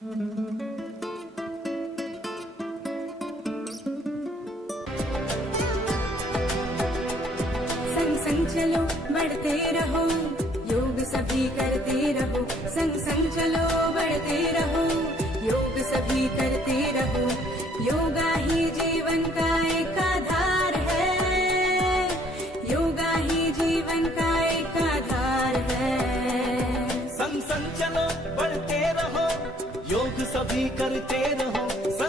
संग संग चलो, बढ़ते रहो। योग सभी करते रहो। संग संग चलो, बढ़ते रहो। योग सभी करते रहो। योगा ही जीवन का कभी करते रहो।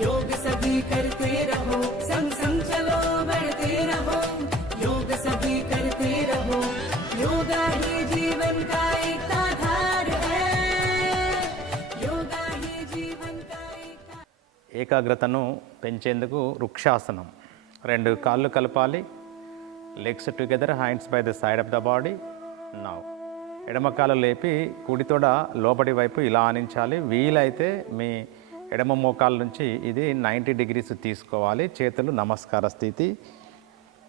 योग सभी करते रहो संग संग चलो बढ़ते रहो योग सभी करते रहो योगा ही जीवन का एक आधार है योगा ही जीवन का एक ఏకాగ్రతను పెంచేందుకు వృక్షాసనం రెండు కాళ్ళు కలపాలి legs together hands by the side of the body now ఎడమ కాలు లేపి కుడి తొడ లోపటి వైపు ఇలా ఆనించాలి వీలైతే మీ ఎడమ మోకాల నుంచి ఇది నైంటీ డిగ్రీస్ తీసుకోవాలి. చేతులు నమస్కార స్థితి.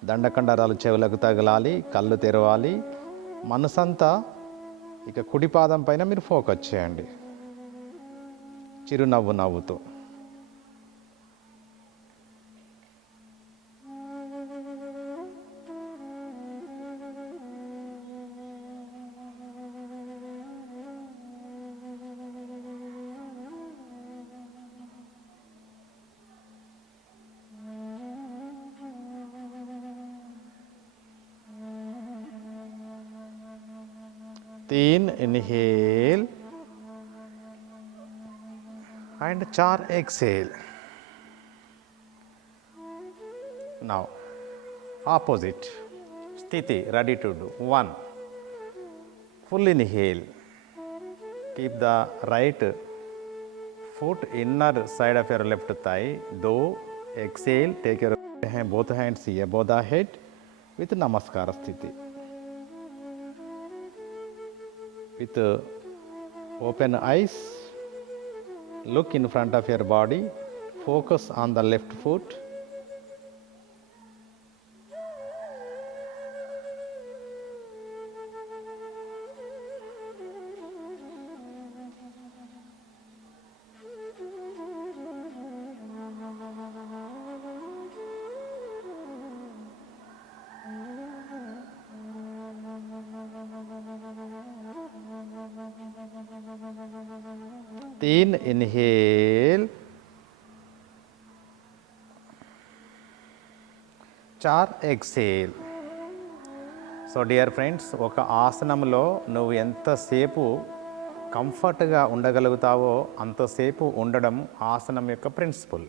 దండకండరాలు చెవులకు తగలాలి కళ్ళు తెరవాలి. మనసంతా ఇక కుడి పాదం పైన మీరు ఫోకస్ చేయండి. చిరునవ్వు నవ్వుతూ. इनहेल and चार exhale. Now, opposite sthiti, ready to do. One, full inhale. Keep the right foot inner side of your left thigh. Though exhale, take your both hands above the head with Namaskara Sthiti. With uh, open eyes, look in front of your body, focus on the left foot. तीन inhale చార్ exhale so dear friends ఒక ఆసనంలో నువ్వు ఎంతసేపు కంఫర్ట్గా ఉండగలుగుతావో అంతసేపు ఉండడం ఆసనం యొక్క ప్రిన్సిపల్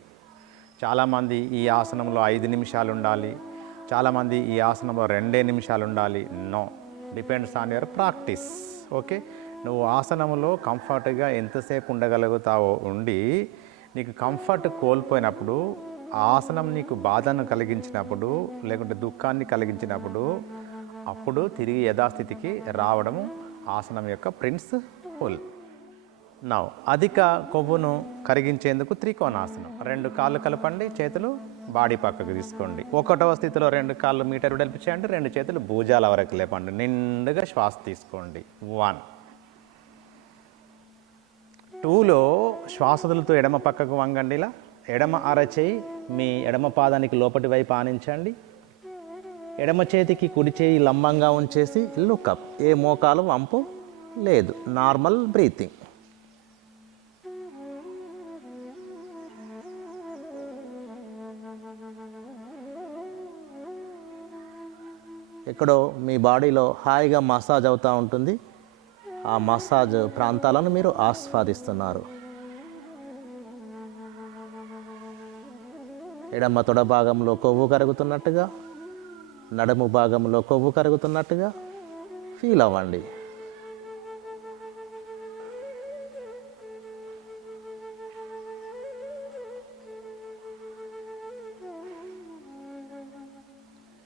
చాలామంది ఈ ఆసనంలో ఐదు నిమిషాలు ఉండాలి చాలామంది ఈ ఆసనంలో రెండే నిమిషాలు ఉండాలి no depends on your practice okay నువ్వు ఆసనంలో కంఫర్ట్గా ఎంతసేపు ఉండగలుగుతావో ఉండి నీకు కంఫర్ట్ కోల్పోయినప్పుడు ఆసనం నీకు బాధను కలిగించినప్పుడు లేకుంటే దుఃఖాన్ని కలిగించినప్పుడు అప్పుడు తిరిగి యథాస్థితికి రావడము ఆసనం యొక్క ప్రిన్సిపల్ నా అధిక కొవ్వును కరిగించేందుకు త్రికోణాసనం. రెండు కాళ్ళు కలపండి చేతులు బాడీ పక్కకు తీసుకోండి. ఒకటవ స్థితిలో రెండు కాళ్ళు మీటర్ వెడల్పు చేయండి రెండు చేతులు భుజాల వరకు లేపండి. నిండుగా శ్వాస తీసుకోండి. వన్. టూలో శ్వాసదులతో ఎడమ పక్కకు వంగండి ఇలా. ఎడమ అరచేయి మీ ఎడమ పాదానికి లోపటి వైపు ఆనించండి. ఎడమ చేతికి కుడి చేయి లంబంగా ఉంచేసి లుకప్ ఏ మోకాలు వంపు? లేదు. Normal breathing. ఎక్కడో మీ బాడీలో హాయిగా మసాజ్ అవుతూ ఉంటుంది. ఆ మసాజ్ ప్రాంతాలను మీరు ఆస్వాదిస్తున్నారు. ఎడమ తొడ భాగంలో కొవ్వు కరుగుతున్నట్టుగా నడుము భాగంలో కొవ్వు కరుగుతున్నట్టుగా ఫీల్ అవ్వండి.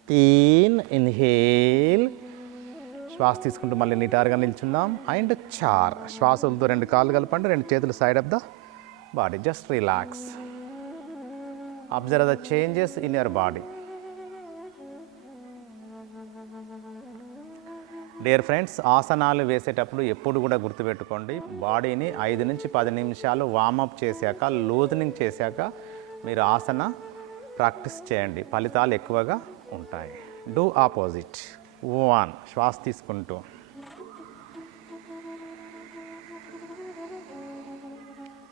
తీన్ ఇన్హేల్ శ్వాస తీసుకుంటూ మళ్ళీ నిటారుగా నిల్చుందాం. అండ్ చార్. శ్వాసలతో రెండు కాళ్ళు కలపండి రెండు చేతులు side of the body. Just relax. Observe the changes in your body dear friends ఆసనాలు వేసేటప్పుడు ఎప్పుడు కూడా గుర్తుపెట్టుకోండి. బాడీని ఐదు నుంచి పది నిమిషాలు వార్మప్ చేశాక లూజనింగ్ చేశాక మీరు ఆసన ప్రాక్టీస్ చేయండి. ఫలితాలు ఎక్కువగా ఉంటాయి. డూ ఆపోజిట్ ఓవాన్ శ్వాస తీసుకుంటూ.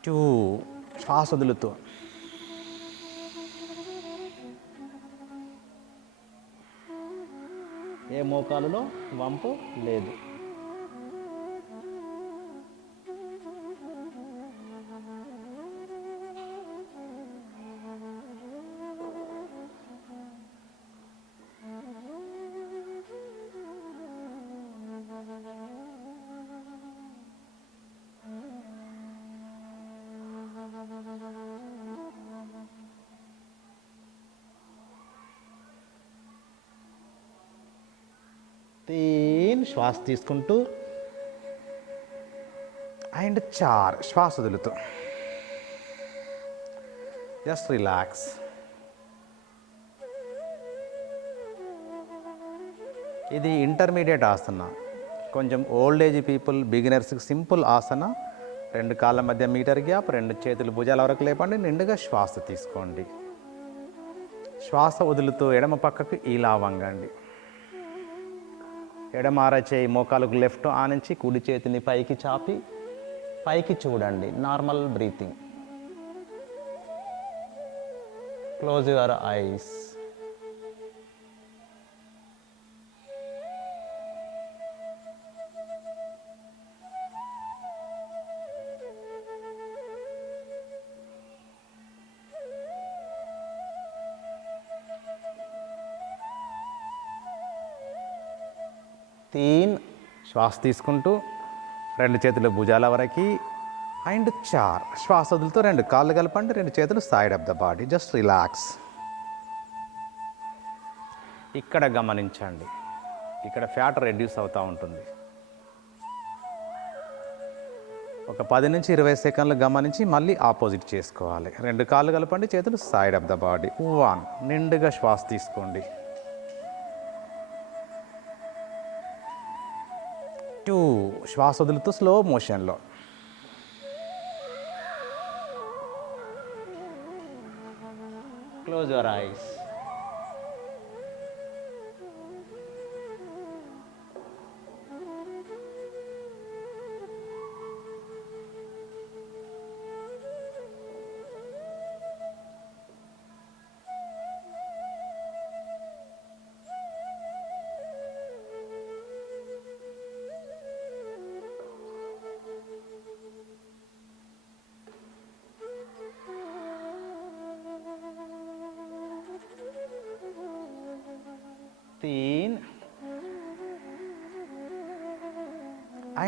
టూ శ్వాస వదులుతూ. ఏ మోకాలులో? వంపు? లేదు. శ్వాస తీసుకుంటూ అండ్ చార్ శ్వాస వదులుతూ. జస్ట్ రిలాక్స్ ఇది ఇంటర్మీడియట్ ఆసన. కొంచెం ఓల్డ్ ఏజ్ పీపుల్ బిగినర్స్కి సింపుల్ ఆసన. రెండు కాళ్ళ మధ్య మీటర్ గ్యాప్ రెండు చేతులు భుజాల వరకు లేపండి నిండుగా శ్వాస తీసుకోండి. శ్వాస వదులుతూ ఎడమ పక్కకు ఇలా వంగండి. ఎడమార చేయి మోకాలకు లెఫ్ట్ ఆనించి కుడి చేతిని పైకి చాపి పైకి చూడండి. Normal breathing close your eyes తీన్ శ్వాస తీసుకుంటూ రెండు చేతులు భుజాల వరకు అండ్ చార్ శ్వాస రెండు కాళ్ళు కలపండి రెండు చేతులు side of the body just relax ఇక్కడ గమనించండి. ఇక్కడ ఫ్యాట్ రెడ్యూస్ అవుతూ ఉంటుంది. ఒక పది నుంచి ఇరవై సెకండ్లు గమనించి మళ్ళీ ఆపోజిట్ చేసుకోవాలి. రెండు కాళ్ళు కలపండి చేతులు side of the body one నిండుగా శ్వాస తీసుకోండి. శ్వాస వదులుతూ స్లో మోషన్లో. క్లోజ్ యువర్ ఐస్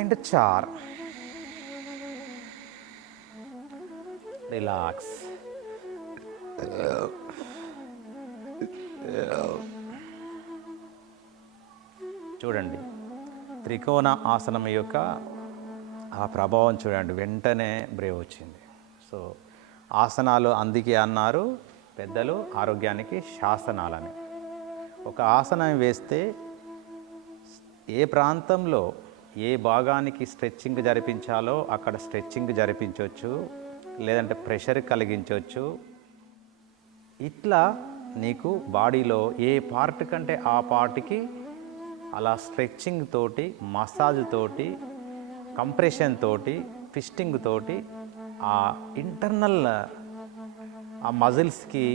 एंड चार रिलैक्स చూడండి త్రికోణ ఆసనం యొక్క ఆ ప్రభావం చూడండి వెంటనే బ్రేవ్ వచ్చింది సో ఆసనాలు అందుకే అన్నారు పెద్దలు ఆరోగ్యానికి శాసనాలని ఒక ఆసనం వేస్తే ఏ ప్రాంతంలో ఏ భాగానికి స్ట్రెచ్చింగ్ జరిపించాలో అక్కడ స్ట్రెచ్చింగ్ జరిపించవచ్చు లేదంటే ప్రెషర్ కలిగించవచ్చు ఇట్లా నీకు బాడీలో ఏ పార్ట్ కంటే ఆ పార్ట్కి అలా స్ట్రెచ్చింగ్ తోటి మసాజ్ తోటి కంప్రెషన్ తోటి ఫిస్టింగ్ తోటి ఆ ఇంటర్నల్ ఆ మజిల్స్కి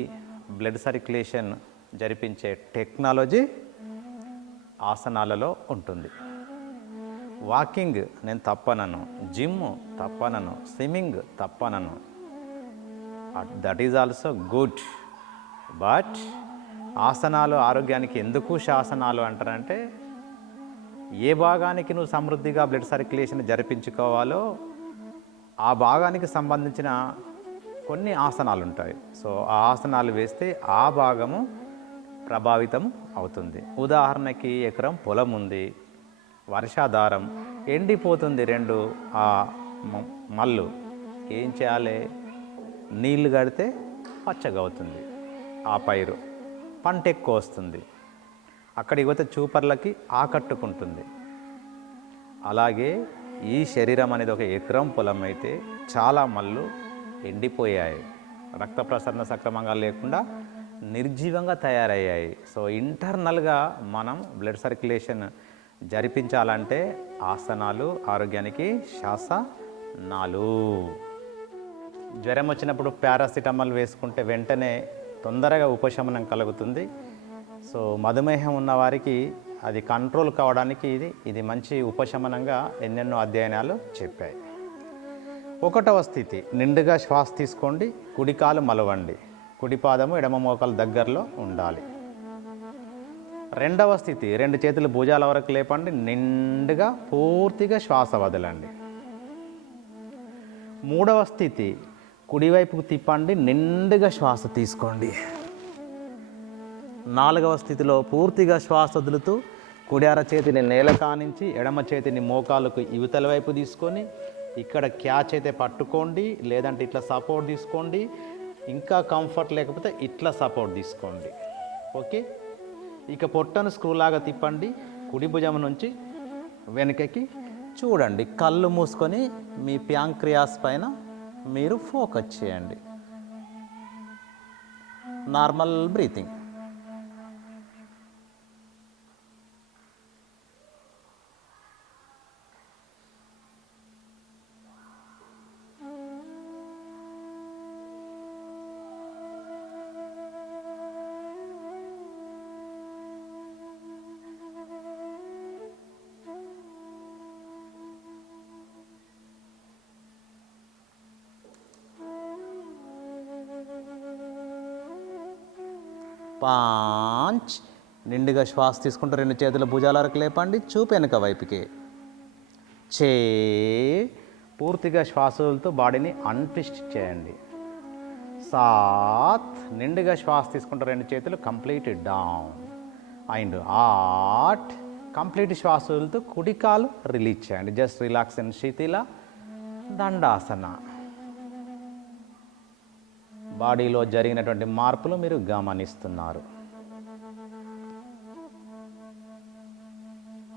బ్లడ్ సర్క్యులేషన్ జరిపించే టెక్నాలజీ ఆసనాలలో ఉంటుంది. వాకింగ్ నేను తప్పనను. జిమ్ తప్పనను. Swimming తప్పనను. That is also good but ఆసనాలు ఆరోగ్యానికి ఎందుకు శాసనాలు అంటారంటే ఏ భాగానికి నువ్వు సమృద్ధిగా బ్లడ్ సర్క్యులేషన్ జరిపించుకోవాలో ఆ భాగానికి సంబంధించిన కొన్ని ఆసనాలు ఉంటాయి. సో ఆ ఆసనాలు వేస్తే ఆ భాగము ప్రభావితం అవుతుంది. ఉదాహరణకి ఎకరం పొలం ఉంది. వర్షాధారం ఎండిపోతుంది రెండు ఆ మల్లు. ఏం చేయాలి? నీళ్ళు కడితే పచ్చగా అవుతుంది ఆ పైరు. పంట ఎక్కువ వస్తుంది. అక్కడికి పోతే చూపర్లకి ఆకట్టుకుంటుంది. అలాగే ఈ శరీరం అనేది ఒక ఎకరం పొలం అయితే చాలా మళ్ళు ఎండిపోయాయి. రక్త ప్రసరణ సక్రమంగా లేకుండా నిర్జీవంగా తయారయ్యాయి. సో ఇంటర్నల్గా మనం బ్లడ్ సర్క్యులేషన్ జరిపించాలంటే ఆసనాలు ఆరోగ్యానికి శాసనాలు. జ్వరం వచ్చినప్పుడు పారాసిటమాల్ వేసుకుంటే వెంటనే తొందరగా ఉపశమనం కలుగుతుంది. సో మధుమేహం ఉన్న వారికి అది కంట్రోల్ కావడానికి ఇది ఇది మంచి ఉపశమనంగా ఎన్నెన్నో అధ్యయనాలు చెప్పాయి. ఒకటవ స్థితి నిండుగా శ్వాస తీసుకోండి కుడికాలు మలవండి. కుడి పాదము ఎడమ మోకాలు దగ్గరలో ఉండాలి. రెండవ స్థితి రెండు చేతులు భుజాల వరకు లేపండి నిండుగా పూర్తిగా శ్వాస వదలండి. మూడవ స్థితి కుడివైపుకు తిప్పండి నిండుగా శ్వాస తీసుకోండి. నాలుగవ స్థితిలో పూర్తిగా శ్వాస వదులుతూ కుడియార చేతిని నేల కానించి ఎడమ చేతిని మోకాలకు ఇవతల వైపు తీసుకొని ఇక్కడ క్యాచ్ అయితే పట్టుకోండి లేదంటే ఇట్లా సపోర్ట్ తీసుకోండి ఇంకా కంఫర్ట్ లేకపోతే ఇట్లా సపోర్ట్ తీసుకోండి. ఓకే? ఇక పొట్టను స్క్రూ లాగా తిప్పండి కుడి భుజం నుంచి వెనకకి. చూడండి కళ్ళు మూసుకొని మీ ప్యాంక్రియాస్ పైన మీరు ఫోకస్ చేయండి. Normal breathing. నిండుగా శ్వాస తీసుకుంటూ రెండు చేతుల భుజాల వరకు లేపండి చూపు వెనుక వైపుకి. చే పూర్తిగా శ్వాసలతో బాడీని అన్ట్విస్ట్ చేయండి. సాత్ నిండుగా శ్వాస తీసుకుంటూ రెండు చేతులు complete down. And at complete శ్వాసలతో కుడికాలు రిలీజ్ చేయండి. జస్ట్ రిలాక్స్ అండ్ శీతిల దండాసన. బాడీలో జరిగినటువంటి మార్పులు మీరు గమనిస్తున్నారు.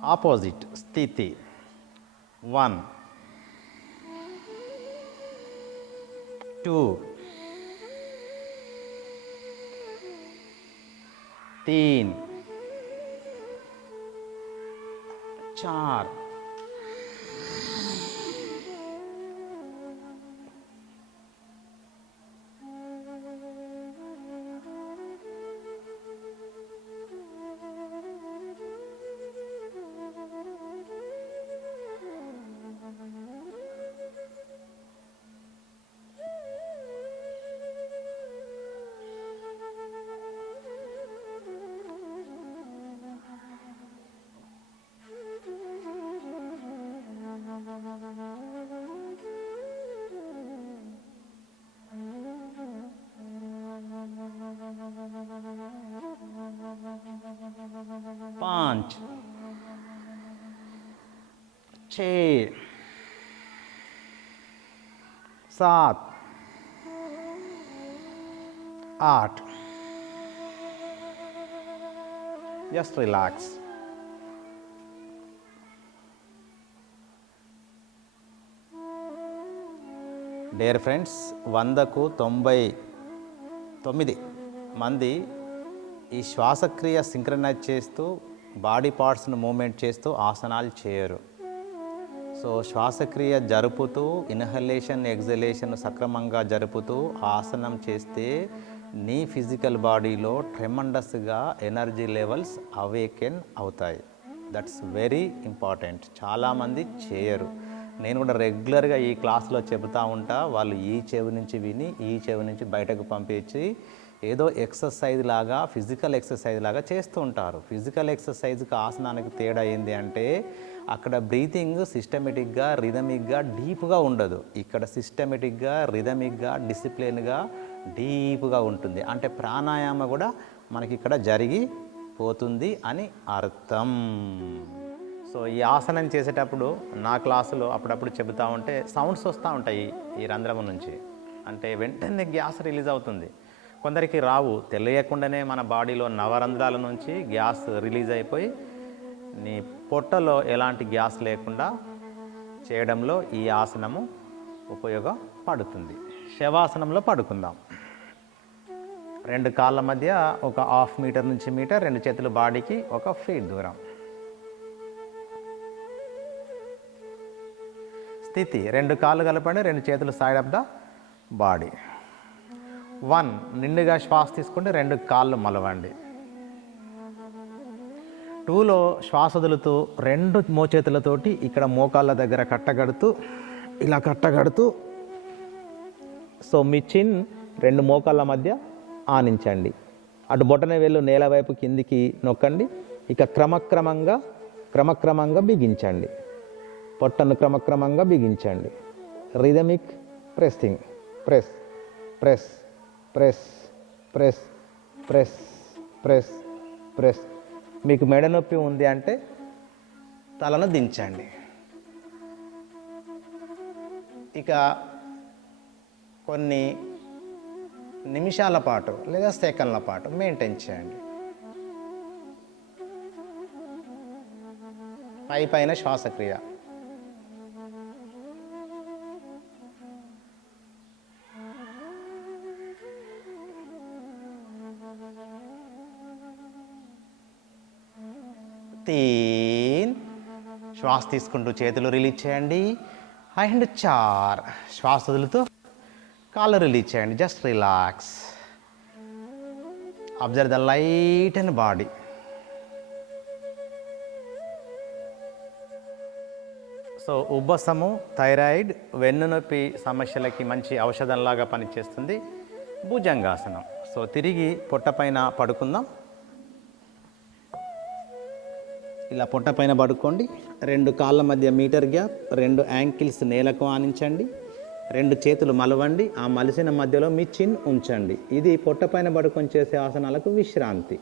opposite sthiti. 1 2 3 4 छ सात आठ just relax డియర్ ఫ్రెండ్స్ వందకు తొంభై తొమ్మిది మంది ఈ శ్వాసక్రియ సింక్రనైజ్ చేస్తూ బాడీ పార్ట్స్ను మూమెంట్ చేస్తూ ఆసనాలు చేయరు సో శ్వాసక్రియ జరుపుతూ ఇన్హలేషన్ ఎగ్జలేషన్ సక్రమంగా జరుపుతూ ఆసనం చేస్తే నీ ఫిజికల్ బాడీలో ట్రెమండస్గా ఎనర్జీ లెవెల్స్ అవేకెన్ అవుతాయి. దట్స్ వెరీ ఇంపార్టెంట్ చాలామంది చేయరు. నేను కూడా రెగ్యులర్గా ఈ క్లాస్లో చెబుతూ ఉంటా వాళ్ళు ఈ చెవి నుంచి విని ఈ చెవి నుంచి బయటకు పంపించి ఏదో ఎక్సర్సైజ్ లాగా ఫిజికల్ ఎక్సర్సైజ్ లాగా చేస్తూ ఉంటారు. ఫిజికల్ ఎక్సర్సైజ్కి ఆసనానికి తేడా ఏంది అంటే అక్కడ బ్రీతింగ్ సిస్టమేటిక్గా రిథమిక్గా డీప్గా ఉండదు. ఇక్కడ సిస్టమేటిక్గా రిథమిక్గా డిసిప్లిన్గా డీప్గా ఉంటుంది. అంటే ప్రాణాయామ కూడా మనకి ఇక్కడ జరిగి పోతుంది అని అర్థం. సో ఈ ఆసనం చేసేటప్పుడు నా క్లాసులో అప్పుడప్పుడు చెబుతూ ఉంటే సౌండ్స్ వస్తూ ఉంటాయి ఈ రంధ్రము నుంచి. అంటే వెంటనే గ్యాస్ రిలీజ్ అవుతుంది. కొందరికి రావు. తెలియకుండానే మన బాడీలో నవరంధ్రాల నుంచి గ్యాస్ రిలీజ్ అయిపోయి నీ పొట్టలో ఎలాంటి గ్యాస్ లేకుండా చేయడంలో ఈ ఆసనము ఉపయోగపడుతుంది. శవాసనంలో పడుకుందాం. రెండు కాళ్ళ మధ్య ఒక హాఫ్ మీటర్ నుంచి మీటర్ రెండు చేతులు బాడీకి ఒక ఫీట్ దూరం. స్థితి రెండు కాళ్ళు కలపండి రెండు చేతులు side of the body one నిండుగా శ్వాస తీసుకుంటే రెండు కాళ్ళు మలవండి. టూలో శ్వాసదులతో రెండు మోచేతులతోటి ఇక్కడ మోకాళ్ళ దగ్గర కట్టగడుతూ ఇలా కట్టగడుతూ సో మీ చిన్ రెండు మోకాళ్ళ మధ్య ఆనించండి. అటు బొటన వెళ్ళు నేల వైపు కిందికి నొక్కండి. ఇక క్రమక్రమంగా క్రమక్రమంగా బిగించండి. పొట్టను క్రమక్రమంగా బిగించండి. Rhythmic pressing. Press press press press press press press. మీకు మెడ నొప్పి ఉంది అంటే తలను దించండి. ఇక కొన్ని నిమిషాల పాటు లేదా సెకండ్ల పాటు మెయింటైన్ చేయండి. పై పైన శ్వాసక్రియ. శ్వాస తీసుకుంటూ చేతులు రిలీజ్ చేయండి. అండ్ చార్ శ్వాస వదులుతూ కాళ్ళు రిలీజ్ చేయండి. Just relax observe the light and body so ఉబ్బసము thyroid వెన్నునొప్పి సమస్యలకి మంచి ఔషధంలాగా పనిచేస్తుంది. భుజంగాసనం. సో తిరిగి పొట్టపైన పడుకుందాం. ఇలా పొట్ట పైన పడుకోండి. రెండు కాళ్ళ మధ్య మీటర్ గ్యాప్ రెండు యాంకిల్స్ నేలకు ఆనించండి. రెండు చేతులు మలవండి. ఆ మలిసిన మధ్యలో మీ చిన్ ఉంచండి. ఇది పొట్ట పైన పడుకొని చేసే ఆసనాలకు విశ్రాంతి.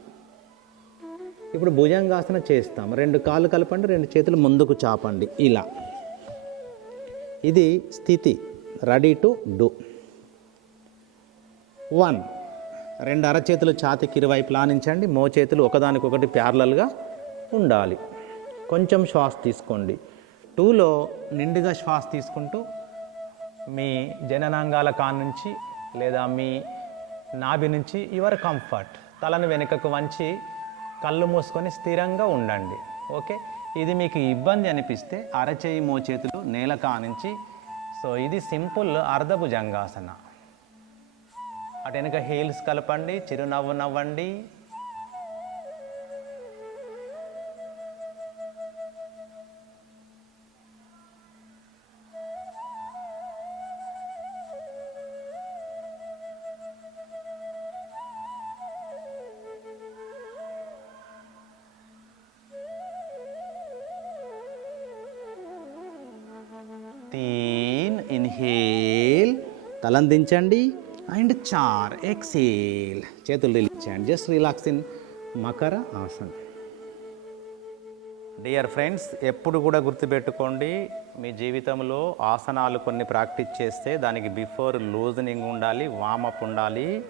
ఇప్పుడు భుజంగాసన చేస్తాం. రెండు కాళ్ళు కలపండి రెండు చేతులు ముందుకు చాపండి. ఇలా. ఇది స్థితి. రెడీ టు డూ వన్ రెండు అరచేతులు ఛాతికి ఇరువైపు ఆనించండి. మో చేతులు ఒకదానికొకటి ప్యారలల్గా ఉండాలి. కొంచెం శ్వాస తీసుకోండి. టూలో నిండుగా శ్వాస తీసుకుంటూ మీ జననాంగాల కాన్ నుంచి లేదా మీ నాభి నుంచి యువర్ కంఫర్ట్. తలను వెనుకకు వంచి కళ్ళు మూసుకొని స్థిరంగా ఉండండి. ఓకే? ఇది మీకు ఇబ్బంది అనిపిస్తే అరచేయి మోచేతులు నేల కానించి సో ఇది సింపుల్ అర్ధభుజంగాసన. అటు వెనుక హీల్స్ కలపండి చిరునవ్వు నవ్వండి. తీన్ ఇన్హేల్. తలందించండి. అండ్ చార్ ఎక్సేల్. చేతులు రిలీజ్ చేయండి. జస్ట్ రిలాక్స్ ఇన్ మకర ఆసన్. డియర్ ఫ్రెండ్స్ ఎప్పుడు కూడా గుర్తుపెట్టుకోండి మీ జీవితంలో ఆసనాలు కొన్ని ప్రాక్టీస్ చేస్తే దానికి బిఫోర్ లూజనింగ్ ఉండాలి వామప్ ఉండాలి.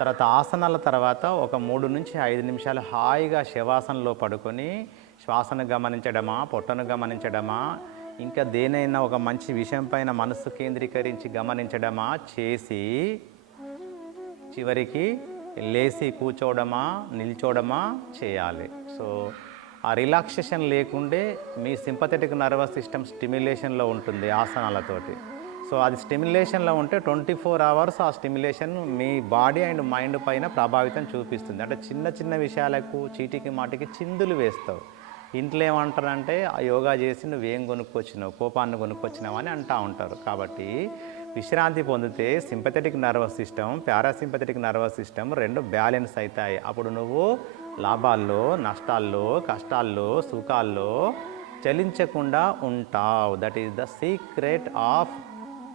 తర్వాత ఆసనాల తర్వాత ఒక మూడు నుంచి ఐదు నిమిషాలు హాయిగా శవాసనలో పడుకొని శ్వాసను గమనించడమా పొట్టను గమనించడమా ఇంకా దేనైనా ఒక మంచి విషయం పైన మనసు కేంద్రీకరించి గమనించడమా? చేసి చివరికి లేచి కూర్చోవడమా? నిల్చోవడమా? చేయాలి. సో ఆ రిలాక్సేషన్ లేకుండే మీ సింపథెటిక్ నర్వస్ సిస్టమ్ స్టిమ్యులేషన్లో ఉంటుంది ఆసనాలతోటి. సో అది స్టిమ్యులేషన్లో ఉంటే ట్వంటీ ఫోర్ అవర్స్ ఆ స్టిమ్యులేషన్ మీ బాడీ అండ్ మైండ్ పైన ప్రభావితం చూపిస్తుంది. అంటే చిన్న చిన్న విషయాలకు చీటికి మాటికి చిందులు వేస్తావు. ఇంట్లో ఏమంటారంటే ఆ యోగా చేసి నువ్వేం కొనుక్కొచ్చినావు? కోపాన్ని కొనుక్కొచ్చినావు? అని అంటూ ఉంటారు. కాబట్టి విశ్రాంతి పొందితే sympathetic nervous system parasympathetic nervous system రెండు బ్యాలెన్స్ అవుతాయి అప్పుడు నువ్వు లాభాల్లో నష్టాల్లో కష్టాల్లో సుఖాల్లో చలించకుండా ఉంటావు. That is the secret of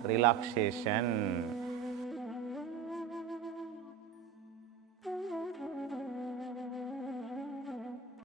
relaxation